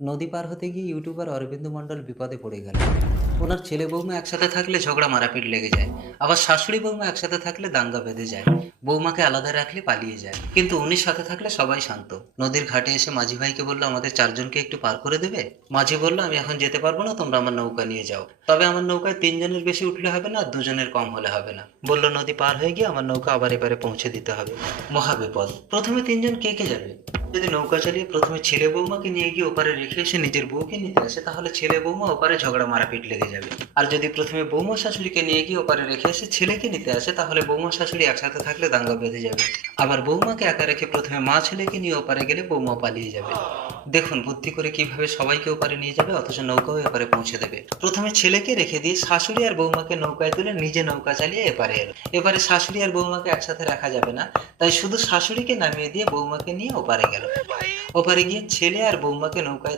নদী পার হতে গিয়ে ইউটিউবার অরবিন্দ মণ্ডল বিপদে পড়ে গেল। ওনার ছেলে বৌমা একসাথে থাকলে ঝগড়া মারাপিট লেগে যায়, আবার শাশুড়ি বৌমা একসাথে থাকলে দাঙ্গা বেঁধে যায়। বৌমাকে আলাদা রাখলে পালিয়ে যায়, কিন্তু উনির সাথে থাকলে সবাই শান্ত। নদীর ঘাটে এসে মাঝি ভাইকে বললো, আমাদের চারজনকে একটু পার করে দেবে? মাঝি বলল, আমি এখন যেতে পারবো না, তোমরা আমার নৌকা নিয়ে যাও। তবে আমার নৌকায় তিনজনের বেশি উঠলে হবে না, আর দুজনের কম হলে হবে না। বললো, নদী পার হয়ে গিয়ে আমার নৌকা আবার এবারে পৌঁছে দিতে হবে। মহাবিপদ। প্রথমে তিনজন কে কে যাবে? যদি নৌকা চালিয়ে প্রথমে ছেলে বৌমাকে নিয়ে গিয়ে ওপারে রেখে এসে নিজের বউকে নিতে আসে, তাহলে ছেলে বৌমা ওপারে ঝগড়া মারাপিট লেগে যাবে। আর যদি প্রথমে বৌমা শাশুড়িকে নিয়ে গিয়ে ওপারে রেখে এসে ছেলেকে নিতে আসে, তাহলে বৌমা শাশুড়ি একসাথে থাকলে দাঙ্গা বেঁধে যাবে। আবার বৌমাকে একা রেখে প্রথমে মা ছেলেকে নিয়ে ওপারে গেলে বৌমা পালিয়ে যাবে। দেখুন বুদ্ধি করে কিভাবে সবাইকে ওপারে নিয়ে যাবে, অথচ নৌকাও এপারে পৌঁছে দেবে। প্রথমে ছেলেকে রেখে দিয়ে শাশুড়ি আর বৌমাকে নৌকায় তুলে নিজে নৌকা চালিয়ে এপারে এলো। এবারে শাশুড়ি আর বৌমাকে একসাথে রাখা যাবে না, তাই শুধু শাশুড়িকে নামিয়ে দিয়ে বৌমাকে নিয়ে ওপারে গেল। ওপারে গিয়ে ছেলে আর বৌমাকে নৌকায়